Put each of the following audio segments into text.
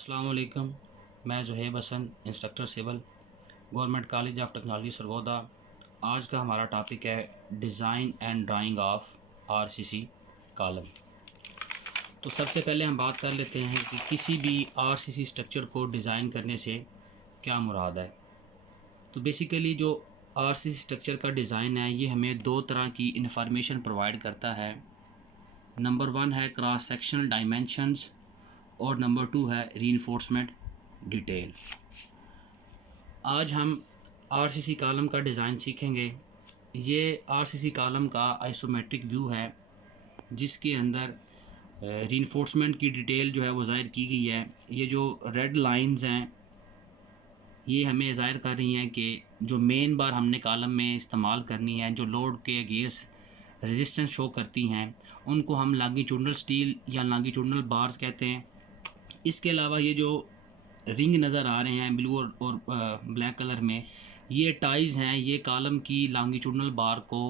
अस्सलाम वालेकुम। मैं Zuhaib Hasan, instructor civil, government college of technology Sargodha. आज का हमारा टॉपिक है design and drawing of RCC column. तो सबसे पहले हम बात कर लेते हैं कि किसी भी आरसीसी स्ट्रक्चर को डिज़ाइन करने से क्या मुराद है। तो बेसिकली जो आरसीसी स्ट्रक्चर का डिज़ाइन है ये हमें दो तरह की इंफॉर्मेशन प्रोवाइड करता है। नंबर वन है क्रॉस सेक्शनल डायमेंशंस और नंबर टू है रीइंफोर्समेंट डिटेल। आज हम आरसीसी कॉलम का डिज़ाइन सीखेंगे। ये आरसीसी कॉलम का आइसोमेट्रिक व्यू है जिसके अंदर रीइंफोर्समेंट की डिटेल जो है वो ज़ाहिर की गई है। ये जो रेड लाइंस हैं ये हमें ज़ाहिर कर रही हैं कि जो मेन बार हमने कॉलम में इस्तेमाल करनी है, जो लोड के अगेंस्ट रेजिस्टेंस शो करती हैं, उनको हम लॉन्गिट्यूडनल स्टील या लॉन्गिट्यूडनल बार्स कहते हैं। इसके अलावा ये जो रिंग नज़र आ रहे हैं ब्लू और ब्लैक कलर में, ये टाइज़ हैं। ये कॉलम की लॉन्गिट्यूडनल बार को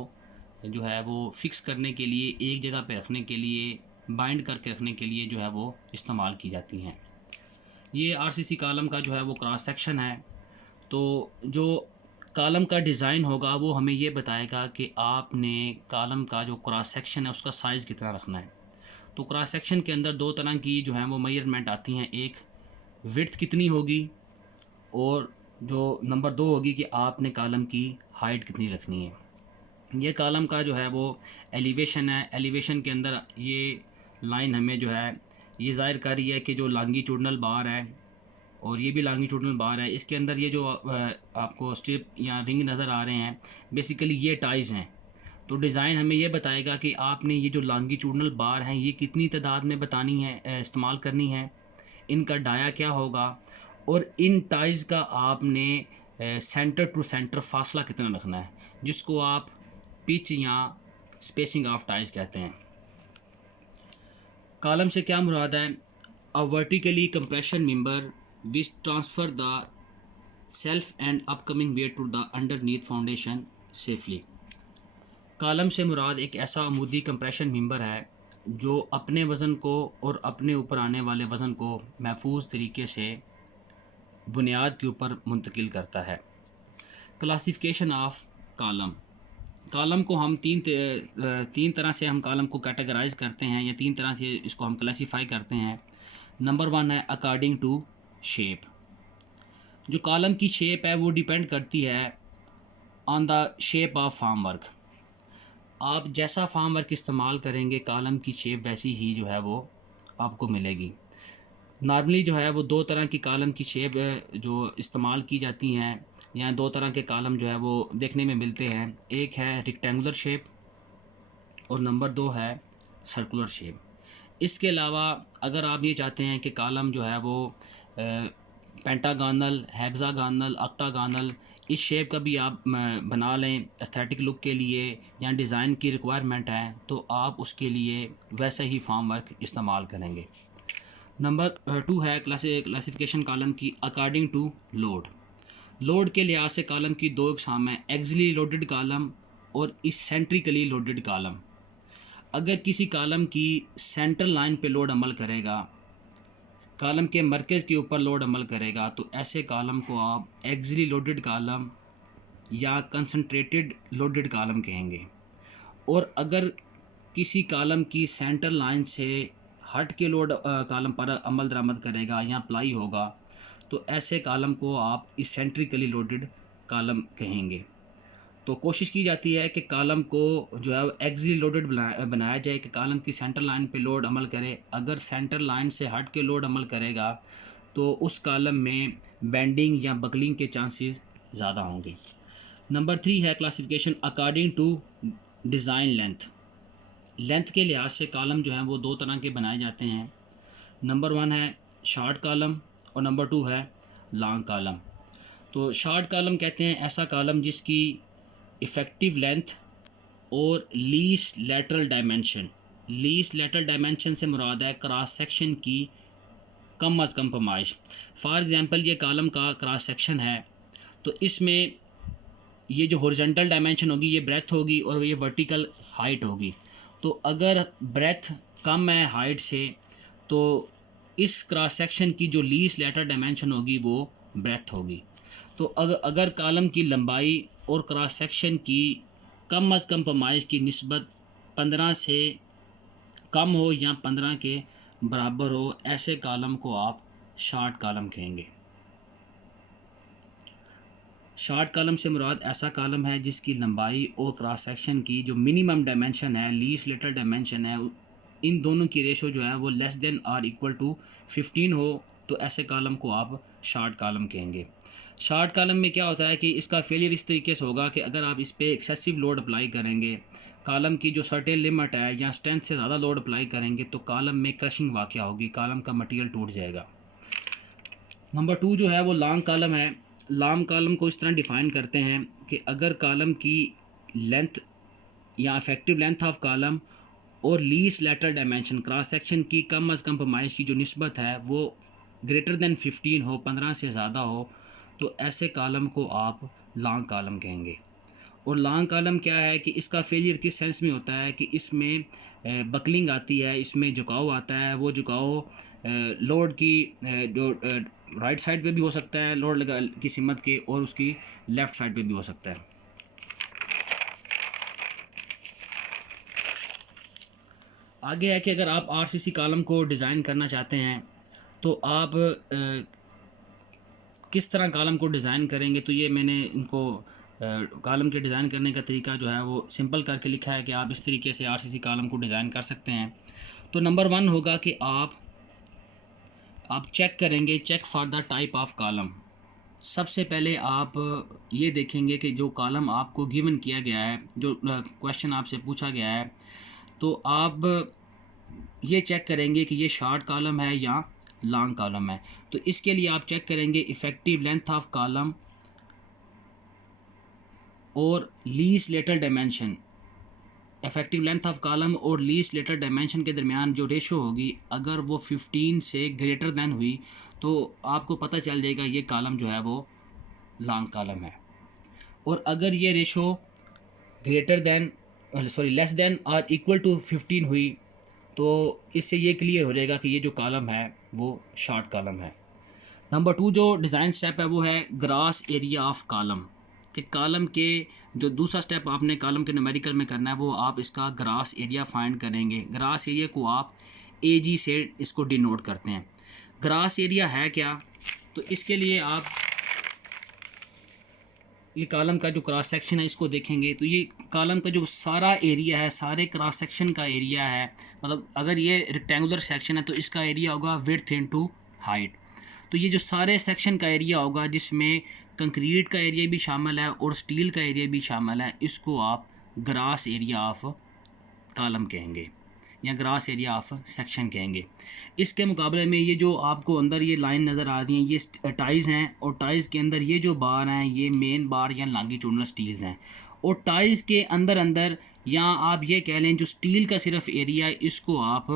जो है वो फिक्स करने के लिए, एक जगह पे रखने के लिए, बाइंड करके रखने के लिए जो है वो इस्तेमाल की जाती हैं। ये आरसीसी कॉलम का जो है वो क्रॉस सेक्शन है। तो जो कॉलम का डिज़ाइन होगा वो हमें ये बताएगा कि आपने कॉलम का जो क्रॉस सेक्शन है उसका साइज़ कितना रखना है। तो क्रॉस सेक्शन के अंदर दो तरह की जो है वो मेजरमेंट आती हैं। एक विड्थ कितनी होगी और जो नंबर दो होगी कि आपने कॉलम की हाइट कितनी रखनी है। ये कॉलम का जो है वो एलिवेशन है। एलिवेशन के अंदर ये लाइन हमें जो है ये ज़ाहिर कर रही है कि जो लॉन्गिट्यूडनल बार है और ये भी लॉन्गिट्यूडनल बार है, इसके अंदर ये जो आपको स्ट्रिप या रिंग नज़र आ रहे हैं, बेसिकली ये टाइज़ हैं। तो डिज़ाइन हमें ये बताएगा कि आपने ये जो लॉन्गिट्यूडनल बार हैं ये कितनी तादाद में बतानी है, इस्तेमाल करनी है, इनका डाया क्या होगा और इन टाइज़ का आपने सेंटर टू सेंटर फासला कितना रखना है, जिसको आप पिच या स्पेसिंग ऑफ टाइज़ कहते हैं। कॉलम से क्या मुराद है? A vertically compression member which transfer the self and upcoming weight to the underneath foundation safely. Column से मुराद एक ऐसा अमूदी कंप्रेशन मेंबर है जो अपने वज़न को और अपने ऊपर आने वाले वज़न को महफूज तरीके से बुनियाद के ऊपर मुंतकिल करता है। Classification of column. कॉलम को हम तीन तरह से हम कॉलम को कैटेगराइज करते हैं या तीन तरह से इसको हम क्लासीफाई करते हैं। नंबर वन है अकॉर्डिंग टू शेप। जो कॉलम की शेप है वो डिपेंड करती है on the shape of form work. आप जैसा फार्म वर्क इस्तेमाल करेंगे कॉलम की शेप वैसी ही जो है वो आपको मिलेगी। नॉर्मली जो है वो दो तरह की कॉलम की शेप जो इस्तेमाल की जाती हैं या दो तरह के कॉलम जो है वो देखने में मिलते हैं। एक है रेक्टेंगुलर शेप और नंबर दो है सर्कुलर शेप। इसके अलावा अगर आप ये चाहते हैं कि कॉलम जो है वो पेंटागोनल, हेक्सागोनल, ऑक्टागोनल इस शेप का भी आप बना लें एस्थेटिक लुक के लिए या डिज़ाइन की रिक्वायरमेंट है, तो आप उसके लिए वैसे ही फार्म वर्क इस्तेमाल करेंगे। नंबर टू है क्लासिफिकेशन कॉलम की अकॉर्डिंग टू लोड। लोड के लिहाज से कॉलम की दो इकसाम हैं, एक्सियली लोडेड कॉलम और इसेंट्रिकली लोडेड कॉलम। अगर किसी कॉलम की सेंटर लाइन पे लोड अमल करेगा, कॉलम के मरकज़ के ऊपर लोड अमल करेगा, तो ऐसे कॉलम को आप एक्सियली लोडेड कॉलम या कंसंट्रेटेड लोडेड कॉलम कहेंगे। और अगर किसी कॉलम की सेंटर लाइन से हट के लोड कॉलम पर अमल दरामद करेगा या अप्लाई होगा, तो ऐसे कॉलम को आप इसेंट्रिकली लोडेड कॉलम कहेंगे। तो कोशिश की जाती है कि कॉलम को जो है एक्सियली लोडेड बनाया जाए कि कॉलम की सेंटर लाइन पे लोड अमल करे। अगर सेंटर लाइन से हट के लोड अमल करेगा तो उस कॉलम में बेंडिंग या बकलिंग के चांसेस ज़्यादा होंगे। नंबर थ्री है classification according to design length. Length के लिहाज से कॉलम जो है वो दो तरह के बनाए जाते हैं। नंबर वन है शॉर्ट कॉलम और नंबर टू है लॉन्ग कॉलम। तो शॉर्ट कॉलम कहते हैं ऐसा कॉलम जिसकी इफ़ेक्टिव लेंथ और least lateral dimension. Least lateral dimension से मुराद है क्रॉस सेक्शन की कम अज़ कम पैमाइश। फॉर एग्ज़ाम्पल ये कॉलम का क्रॉस सेक्शन है तो इसमें ये जो हॉरिजॉन्टल डायमेंशन होगी ये ब्रेथ होगी और ये वर्टिकल हाइट होगी। तो अगर ब्रेथ कम है हाइट से तो इस क्रॉस सेक्शन की जो लीस्ट लेटर डायमेंशन होगी वो ब्रेथ होगी। तो अगर कॉलम की लंबाई और क्रॉस सेक्शन की कम अज़ कम पैमाइश की निस्बत 15 से कम हो या 15 के बराबर हो, ऐसे कॉलम को आप शॉर्ट कॉलम कहेंगे। शॉर्ट कॉलम से मुराद ऐसा कॉलम है जिसकी लंबाई और क्रॉस सेक्शन की जो मिनिमम डायमेंशन है, लीस्ट लेटर डायमेंशन है, इन दोनों की रेशो जो है वो लेस देन और इक्वल टू 15 हो, तो ऐसे कॉलम को आप शॉर्ट कॉलम कहेंगे। शॉर्ट कॉलम में क्या होता है कि इसका फेलियर इस तरीके से होगा कि अगर आप इस पर एक्सेसिव लोड अप्लाई करेंगे, कॉलम की जो सर्टेन लिमिट है या स्ट्रेंथ से ज़्यादा लोड अप्लाई करेंगे, तो कॉलम में क्रशिंग वाक़या होगी, कॉलम का मटेरियल टूट जाएगा। नंबर 2 जो है वो लॉन्ग कॉलम है। लॉन्ग कॉलम को इस तरह डिफ़ाइन करते हैं कि अगर कॉलम की लेंथ या इफेक्टिव लेंथ ऑफ कॉलम और least lateral dimension cross section की कम अज़ कम पैमाइश की जो निस्बत है वो ग्रेटर दैन 15 हो, 15 से ज़्यादा हो, तो ऐसे कॉलम को आप लॉन्ग कॉलम कहेंगे। और लॉन्ग कॉलम क्या है कि इसका फेलियर किस सेंस में होता है कि इसमें बकलिंग आती है, इसमें झुकाव आता है। वो झुकाव लोड की जो राइट साइड पे भी हो सकता है लोड लगा की सिमत के, और उसकी लेफ़्ट साइड पे भी हो सकता है। आगे है कि अगर आप आरसीसी कॉलम को डिज़ाइन करना चाहते हैं तो आप किस तरह कॉलम को डिज़ाइन करेंगे, तो ये मैंने इनको कॉलम के डिज़ाइन करने का तरीका जो है वो सिंपल करके लिखा है कि आप इस तरीके से आरसीसी कॉलम को डिज़ाइन कर सकते हैं। तो नंबर 1 होगा कि आप चेक करेंगे, check for the type of column. सबसे पहले आप ये देखेंगे कि जो कॉलम आपको गिवन किया गया है, जो क्वेश्चन आपसे पूछा गया है, तो आप ये चेक करेंगे कि ये शॉर्ट कॉलम है या लॉन्ग कॉलम है। तो इसके लिए आप चेक करेंगे इफ़ेक्टिव लेंथ ऑफ कॉलम और least lateral dimension. Effective length of column और लीस्ट लेटर डायमेंशन के दरमियान जो रेशो होगी, अगर वो 15 से ग्रेटर दैन हुई तो आपको पता चल जाएगा ये कॉलम जो है वो लॉन्ग कॉलम है। और अगर ये रेशो लेस देन और इक्वल टू 15 हुई तो इससे ये क्लियर हो जाएगा कि ये जो कॉलम है वो शॉर्ट कॉलम है। नंबर 2 जो डिज़ाइन स्टेप है वो है ग्रास एरिया ऑफ कॉलम। कि कॉलम के जो दूसरा स्टेप आपने कॉलम के न्यूमेरिकल में करना है वो आप इसका ग्रास एरिया फाइंड करेंगे। ग्रास एरिया को आप AG से इसको डिनोट करते हैं। ग्रास एरिया है क्या, तो इसके लिए आप ये कॉलम का जो क्रॉस सेक्शन है इसको देखेंगे, तो ये कॉलम का जो सारा एरिया है, सारे क्रॉस सेक्शन का एरिया है, मतलब अगर ये रेक्टेंगुलर सेक्शन है तो इसका एरिया होगा विड्थ इनटू हाइट। तो ये जो सारे सेक्शन का एरिया होगा जिसमें कंक्रीट का एरिया भी शामिल है और स्टील का एरिया भी शामिल है, इसको आप ग्रास एरिया ऑफ कॉलम कहेंगे या ग्रास एरिया ऑफ सेक्शन कहेंगे। इसके मुकाबले में ये जो आपको अंदर ये लाइन नज़र आ रही हैं ये टाइज़ हैं, और टाइज़ के अंदर ये जो बार हैं ये मेन बार या लॉन्गिट्यूडनल स्टील्स हैं। और टाइज़ के अंदर अंदर या आप ये कह लें जो स्टील का सिर्फ एरिया है, इसको आप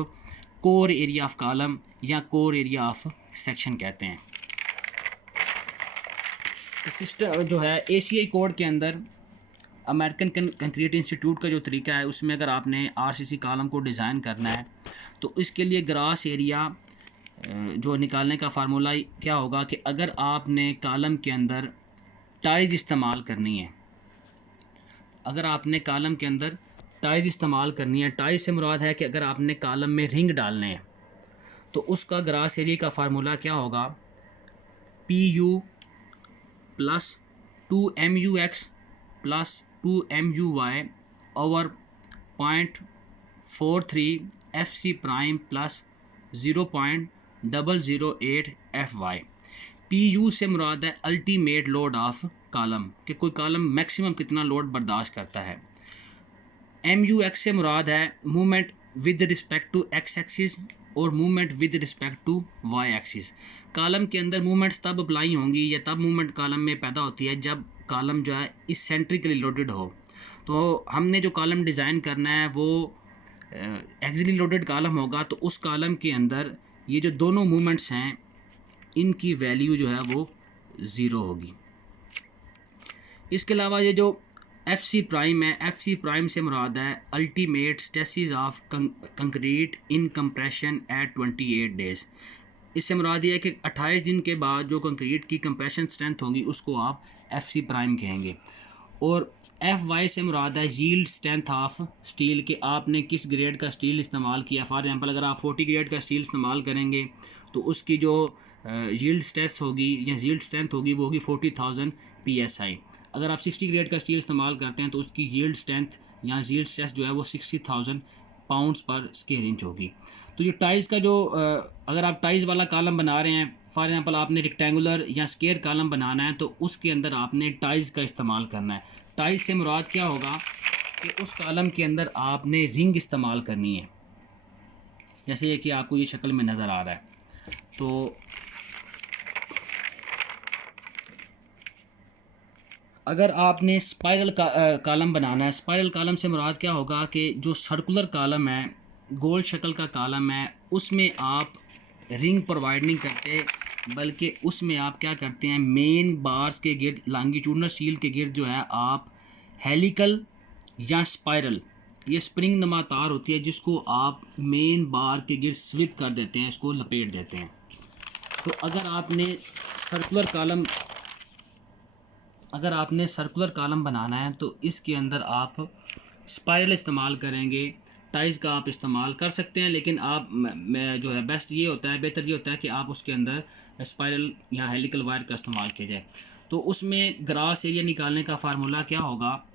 कोर एरिया ऑफ कॉलम या कोर एरिया ऑफ सेक्शन कहते हैं। सिस्टम जो है ACI कोड के अंदर अमेरिकन कंक्रीट इंस्टीट्यूट का जो तरीका है उसमें अगर आपने आरसीसी कॉलम को डिज़ाइन करना है तो इसके लिए ग्रास एरिया जो निकालने का फार्मूला क्या होगा कि अगर आपने कॉलम के अंदर टाइज इस्तेमाल करनी है, अगर आपने कॉलम के अंदर टाइज इस्तेमाल करनी है, टाइज से मुराद है कि अगर आपने कॉलम में रिंग डालने हैं तो उसका ग्रास एरिया का फार्मूला क्या होगा, PU plus 2MUX plus 2MUY over 0.43 FC prime plus 0.008 FY। PU से मुराद है अल्टीमेट लोड ऑफ कॉलम, कि कोई कॉलम मैक्सिमम कितना लोड बर्दाश्त करता है। MUX से मुराद है movement with respect to X axis और movement with respect to Y axis. Column के अंदर मूवमेंट्स तब अप्लाई होंगी या तब मूवमेंट कॉलम में पैदा होती है जब कॉलम जो है इसेंट्रिकली लोडेड हो। तो हमने जो कॉलम डिज़ाइन करना है वो एक्सियली लोडेड कॉलम होगा, तो उस कॉलम के अंदर ये जो दोनों मूवमेंट्स हैं इनकी वैल्यू जो है वो 0 होगी। इसके अलावा ये जो FC प्राइम है, FC प्राइम से मुराद है ultimate stresses of concrete in compression at 28 days. इससे मुराद ये है कि 28 दिन के बाद जो कंक्रीट की कंप्रेशन स्ट्रेंथ होगी उसको आप FC प्राइम कहेंगे। और FY से मुराद है यील्ड स्ट्रेंथ ऑफ स्टील के आपने किस ग्रेड का स्टील इस्तेमाल किया। फॉर एग्जांपल अगर आप 40 ग्रेड का स्टील इस्तेमाल करेंगे तो उसकी जो यील्ड स्ट्रेस होगी या यील्ड स्ट्रेंथ होगी वो होगी 40,000 PSI। अगर आप 60 ग्रेड का स्टील इस्तेमाल करते हैं तो उसकी यील्ड स्ट्रेंथ या यील्ड स्ट्रेस जो है वो 60,000 पाउंड्स पर स्क्वायर इंच होगी। तो जो टाइल्स का जो अगर आप टाइल्स वाला कॉलम बना रहे हैं, फॉर एग्जांपल आपने रेक्टेंगुलर या स्क्वायर कॉलम बनाना है तो उसके अंदर आपने टाइल्स का इस्तेमाल करना है। टाइल्स से मुराद क्या होगा कि उस कॉलम के अंदर आपने रिंग इस्तेमाल करनी है, जैसे ये कि आपको ये शक्ल में नज़र आ रहा है। तो अगर आपने स्पाइरल कॉलम बनाना है, स्पाइरल कॉलम से मुराद क्या होगा कि जो सर्कुलर कॉलम है, गोल शक्ल का कॉलम है, उसमें आप रिंग प्रोवाइड नहीं करते बल्कि उसमें आप क्या करते हैं, मेन बार्स के गिर्द लॉन्गिट्यूडनल स्टील के गिर्द जो है आप हेलिकल या स्पाइरल, ये स्प्रिंग नुमा तार होती है जिसको आप मेन बार के गिर्द स्विप कर देते हैं, इसको लपेट देते हैं। तो अगर आपने सर्कुलर कॉलम बनाना है तो इसके अंदर आप स्पाइरल इस्तेमाल करेंगे। टाइल्स का आप इस्तेमाल कर सकते हैं, लेकिन आप मैं जो है बेहतर ये होता है कि आप उसके अंदर स्पाइरल या हेलिकल वायर का इस्तेमाल किया जाए। तो उसमें ग्रास एरिया निकालने का फार्मूला क्या होगा,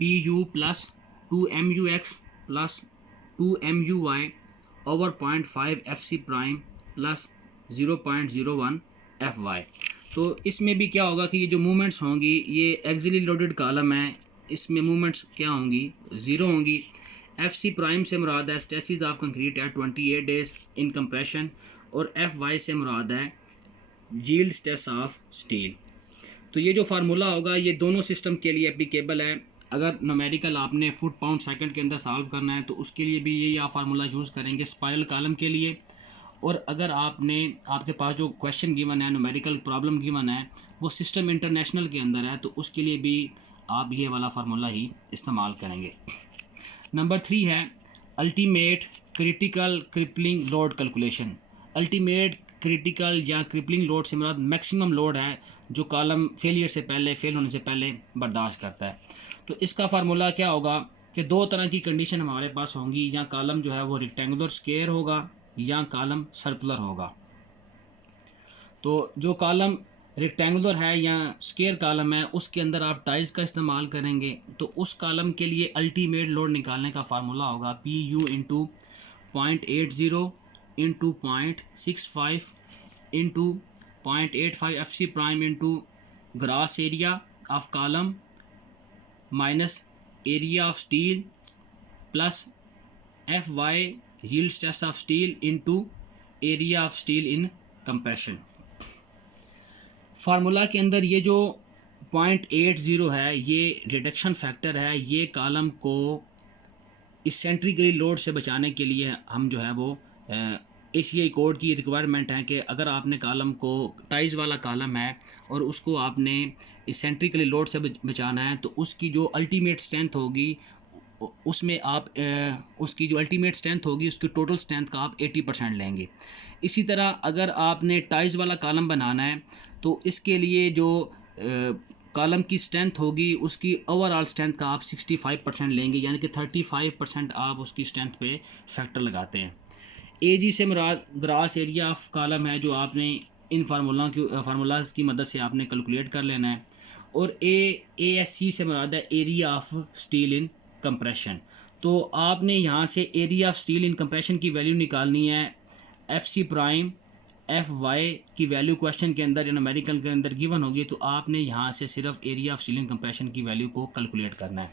PU + 2MUX + 2MUY / 0.5 FC prime + 0.01 FY। तो इसमें भी क्या होगा कि ये जो मूवमेंट्स होंगी, ये एक्सियली लोडेड कॉलम है, इसमें मूवमेंट्स क्या होंगी, 0 होंगी। FC प्राइम से मुराद है stresses of concrete eight 28 days in compression, और FY से मुराद है यील्ड स्ट्रेस ऑफ स्टील। तो ये जो फार्मूला होगा ये दोनों सिस्टम के लिए एप्लीकेबल है। अगर न्यूमेरिकल आपने फुट पाउंड सेकंड के अंदर सॉल्व करना है तो उसके लिए भी ये आप फार्मूला यूज़ करेंगे स्पाइरल कॉलम के लिए। और अगर आपके पास जो क्वेश्चन गिवन है, न्यूमेरिकल प्रॉब्लम गिवन है, वो सिस्टम इंटरनेशनल के अंदर है, तो उसके लिए भी आप ये वाला फार्मूला ही इस्तेमाल करेंगे। नंबर 3 है ultimate critical crippling load calculation. Ultimate critical या क्रिपलिंग लोड से मुराद मैक्सिमम लोड है जो कॉलम फेल होने से पहले बर्दाश्त करता है। तो इसका फार्मूला क्या होगा कि दो तरह की कंडीशन हमारे पास होंगी, या कॉलम जो है वो रेक्टेंगुलर स्क्वायर होगा या कॉलम सर्कुलर होगा। तो जो कॉलम रेक्टेंगुलर है या स्क्वायर कॉलम है उसके अंदर आप टाइल्स का इस्तेमाल करेंगे, तो उस कॉलम के लिए अल्टीमेट लोड निकालने का फार्मूला होगा PU × 0.80 × 0.65 × 0.85 FC prime × grass area of column minus area of steel plus FY yield stress of steel into area of steel in compression. Formula के अंदर ये जो 0.80 है ये रिडक्शन फैक्टर है, ये कॉलम को इसेंट्रिकली लोड से बचाने के लिए हम जो है वो ACI कोड की रिक्वायरमेंट है कि अगर आपने कॉलम को टाइल्स वाला कॉलम है और उसको आपने इसेंट्रिकली लोड से बचाना है तो उसकी जो अल्टीमेट स्ट्रेंथ होगी उसमें आप उसकी जो अल्टीमेट स्ट्रेंथ होगी उसकी टोटल स्ट्रेंथ का आप 80% लेंगे। इसी तरह अगर आपने टाइल्स वाला कॉलम बनाना है तो इसके लिए जो कॉलम की स्ट्रेंथ होगी उसकी ओवरऑल स्ट्रेंथ का आप 65% लेंगे, यानी कि 35% आप उसकी स्ट्रेंथ पे फैक्टर लगाते हैं। AG से मुराद ग्रास एरिया ऑफ कॉलम है जो आपने इन फार्मूलाज की मदद से आपने कैलकुलेट कर लेना है। और ASC से मुराद है area of steel in compression. तो आपने यहाँ से area of steel in compression की वैल्यू निकालनी है। FC प्राइम FY की वैल्यू क्वेश्चन के अंदर या न्यूमेरिकल के अंदर गिवन होगी, तो आपने यहाँ से सिर्फ area of steel in compression की वैल्यू को कैलकुलेट करना है।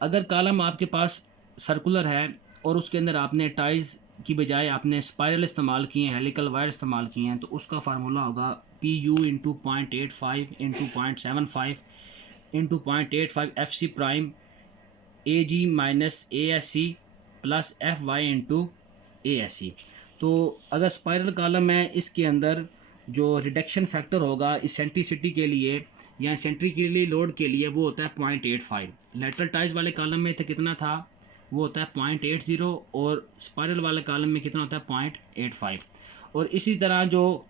अगर कॉलम आपके पास सर्कुलर है और उसके अंदर आपने टाइल्स की बजाय आपने स्पाइरल इस्तेमाल किए हैं, हेलिकल वायर इस्तेमाल किए हैं, तो उसका फार्मूला होगा PU × 0.85 × 0.75 × 0.85 FC prime AG - ASC + FY × ASC। तो अगर स्पाइरल कॉलम है इसके अंदर जो रिडक्शन फैक्टर होगा इसेंट्रिसिटी के लिए या इसेंट्रिकली लोड के लिए वो होता है 0.85। लेटरल टाइल्स वाले कॉलम में कितना था, वो होता है 0.80, और स्पाइरल वाले कॉलम में कितना होता है 0.85। और इसी तरह जो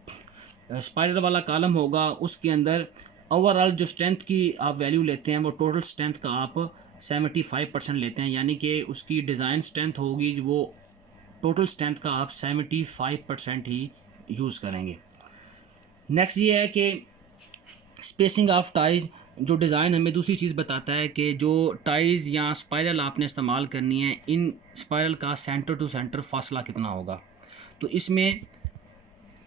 स्पाइरल वाला कॉलम होगा उसके अंदर ओवरऑल जो स्ट्रेंथ की आप वैल्यू लेते हैं वो टोटल स्ट्रेंथ का आप 75% लेते हैं, यानी कि उसकी डिज़ाइन स्ट्रेंथ होगी वो टोटल स्ट्रेंथ का आप 75% ही यूज़ करेंगे। नेक्स्ट ये है कि स्पेसिंग ऑफ टाइज, जो डिज़ाइन हमें दूसरी चीज़ बताता है कि जो टाइज या स्पाइरल आपने इस्तेमाल करनी है, इन स्पाइरल का सेंटर टू सेंटर फासला कितना होगा। तो इसमें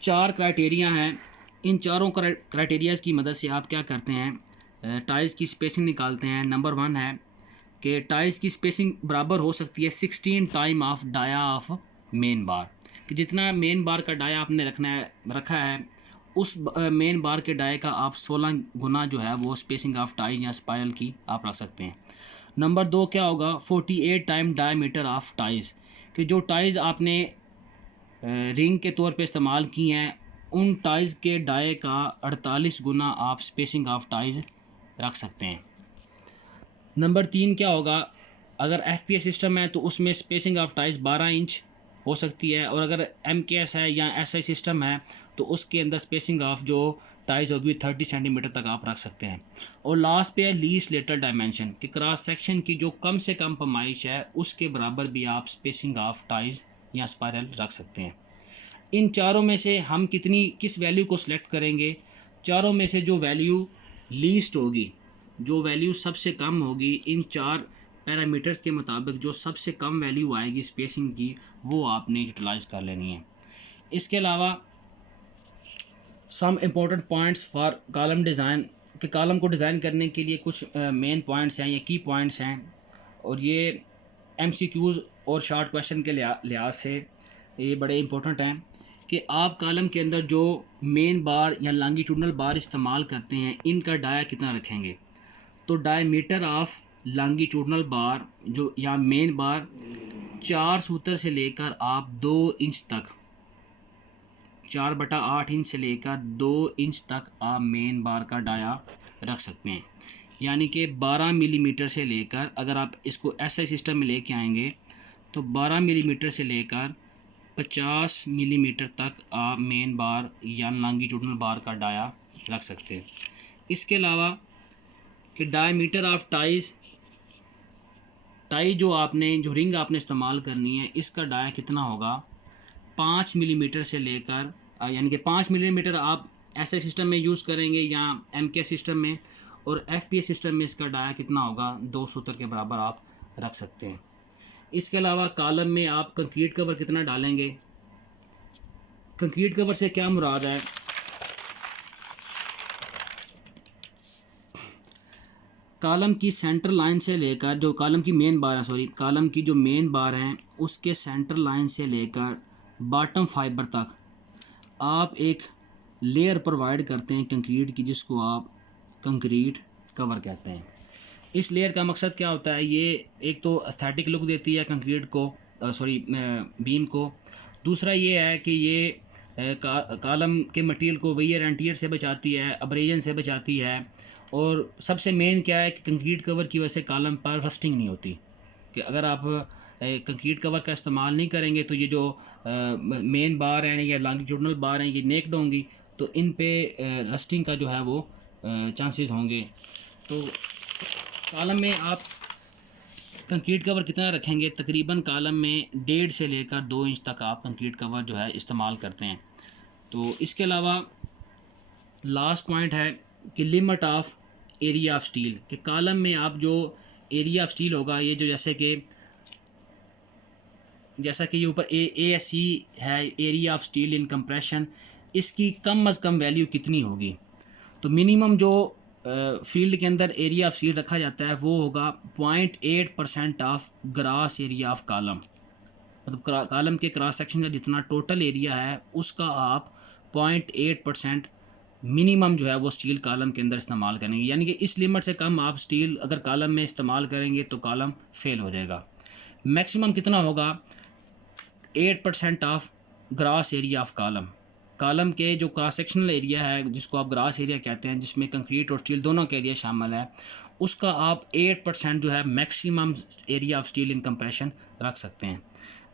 4 क्राइटेरिया हैं। इन चारों क्राइटेरियाज़ की मदद से आप क्या करते हैं, टाइज की स्पेसिंग निकालते हैं। नंबर 1 है कि टाइज की स्पेसिंग बराबर हो सकती है 16 time of dia of main bar, कि जितना मेन बार का डाया आपने रखा है उस मेन बार के डाय का आप 16 गुना जो है वो स्पेसिंग ऑफ टाइज या स्पाइरल की आप रख सकते हैं। नंबर 2 क्या होगा, 48 टाइम डायमीटर ऑफ टाइज, कि जो टाइज आपने रिंग के तौर पे इस्तेमाल की हैं उन टाइज के डाय का 48 गुना आप स्पेसिंग ऑफ टाइज रख सकते हैं। नंबर 3 क्या होगा, अगर FPS सिस्टम है तो उसमें स्पेसिंग ऑफ टाइज 12 इंच हो सकती है, और अगर MKS है या SI सिस्टम है तो उसके अंदर स्पेसिंग ऑफ जो टाइज होगी 30 सेंटीमीटर तक आप रख सकते हैं। और लास्ट पे है लीस्ट लेटरल डायमेंशन, कि क्रॉस सेक्शन की जो कम से कम पैमाइश है उसके बराबर भी आप स्पेसिंग ऑफ टाइज या स्पाइरल रख सकते हैं। इन चारों में से हम किस वैल्यू को सिलेक्ट करेंगे, चारों में से जो वैल्यू लीस्ट होगी, जो वैल्यू सबसे कम होगी, इन 4 पैरामीटर्स के मुताबिक जो सबसे कम वैल्यू आएगी स्पेसिंग की वो आपने यूटिलाइज कर लेनी है। इसके अलावा some important points for column design, कि कॉलम को डिज़ाइन करने के लिए कुछ मेन पॉइंट्स हैं या की पॉइंट्स हैं, और ये MCQs और शॉर्ट क्वेश्चन के लिहाज से ये बड़े इंपॉर्टेंट हैं कि आप कॉलम के अंदर जो मेन बार या लॉन्गिट्यूडनल बार इस्तेमाल करते हैं इनका डाया कितना रखेंगे। तो डायमीटर ऑफ लॉन्गिट्यूडनल बार जो या मेन बार 4 सूत्र से लेकर आप 2 इंच तक, 4/8 इंच से लेकर 2 इंच तक आप मेन बार का डाया रख सकते हैं। यानी कि 12 मिलीमीटर से लेकर, अगर आप इसको SI सिस्टम में लेके आएंगे तो 12 मिलीमीटर से लेकर 50 मिलीमीटर तक आप मेन बार या लॉन्गिट्यूडनल बार का डाया रख सकते हैं। इसके अलावा कि डायमीटर ऑफ टाइज जो रिंग आपने इस्तेमाल करनी है इसका डाया कितना होगा, 5 मिलीमीटर से लेकर यानी कि 5 मिलीमीटर आप SI सिस्टम में यूज़ करेंगे या MKS सिस्टम में, और FPS सिस्टम में इसका डाया कितना होगा 2 सूत्र के बराबर आप रख सकते हैं। इसके अलावा कॉलम में आप कंक्रीट कवर कितना डालेंगे। कंक्रीट कवर से क्या मुराद है, कॉलम की सेंटर लाइन से लेकर जो कॉलम की मेन बार है कॉलम की जो मेन बार हैं उसके सेंटर लाइन से लेकर बॉटम फाइबर तक आप एक लेयर प्रोवाइड करते हैं कंक्रीट की, जिसको आप कंक्रीट कवर कहते हैं। इस लेयर का मकसद क्या होता है, ये एक तो एस्थेटिक लुक देती है कंक्रीट को बीम को, दूसरा ये है कि ये कॉलम के मटेरियल को वेयर एंड टियर से बचाती है, अब्रेजन से बचाती है, और सबसे मेन क्या है कि कंक्रीट कवर की वजह से कॉलम पर रस्टिंग नहीं होती, कि अगर आप कंक्रीट कवर का इस्तेमाल नहीं करेंगे तो ये जो मेन बार हैं या लॉन्गिट्यूडनल बार हैं ये नेक्ड होंगी, तो इन पे रस्टिंग का जो है वो चांसेस होंगे। तो कॉलम में आप कंक्रीट कवर कितना रखेंगे, तकरीबन कॉलम में 1.5 से लेकर 2 इंच तक आप कंक्रीट कवर जो है इस्तेमाल करते हैं। तो इसके अलावा लास्ट पॉइंट है कि limit of area of steel, कि कॉलम में आप जो एरिया ऑफ स्टील होगा, ये जो जैसा कि ये ऊपर ASC है, area of steel in compression, इसकी कम अज़ कम वैल्यू कितनी होगी। तो मिनिमम जो फील्ड के अंदर एरिया ऑफ स्टील रखा जाता है वो होगा 0.8% of grass area of column, मतलब कॉलम के क्रॉस सेक्शन का जितना टोटल एरिया है उसका आप 0.8% मिनिमम जो है वो स्टील कॉलम के अंदर इस्तेमाल करेंगे। यानी कि इस लिमिट से कम आप स्टील अगर कॉलम में इस्तेमाल करेंगे तो कॉलम फेल हो जाएगा। मैक्सिमम कितना होगा, 8% of grass area of column के जो क्रॉस सेक्शनल एरिया है जिसको आप ग्रास एरिया कहते हैं, जिसमें कंक्रीट और स्टील दोनों के एरिया शामिल है, उसका आप 8% जो है maximum area of steel in compression रख सकते हैं।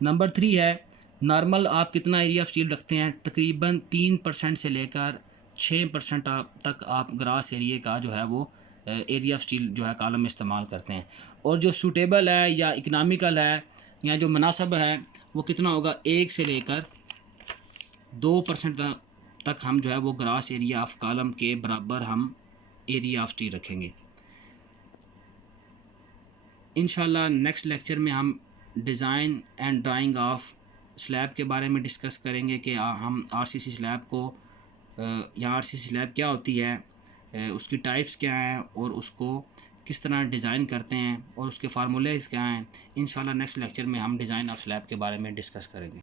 नंबर 3 है नॉर्मल आप कितना एरिया ऑफ स्टील रखते हैं? तकरीबन 3% से लेकर 6% तक आप ग्रास एरिया का जो है वो एरिया ऑफ स्टील जो है कॉलम में इस्तेमाल करते हैं। और जो सूटेबल है या इकनॉमिकल है या जो मुनासिब है वो कितना होगा? 1 से लेकर 2% तक हम जो है वो ग्रास एरिया ऑफ कॉलम के बराबर हम एरिया ऑफ स्टील रखेंगे। इंशाल्लाह नेक्स्ट लेक्चर में हम design and drawing of slab के बारे में डिस्कस करेंगे कि हम आरसीसी स्लैब को या आरसीसी स्लैब क्या होती है, उसकी टाइप्स क्या हैं और उसको किस तरह डिज़ाइन करते हैं और उसके फार्मूलेज क्या हैं। इंशाल्लाह नेक्स्ट लेक्चर में हम डिज़ाइन ऑफ स्लैब के बारे में डिस्कस करेंगे।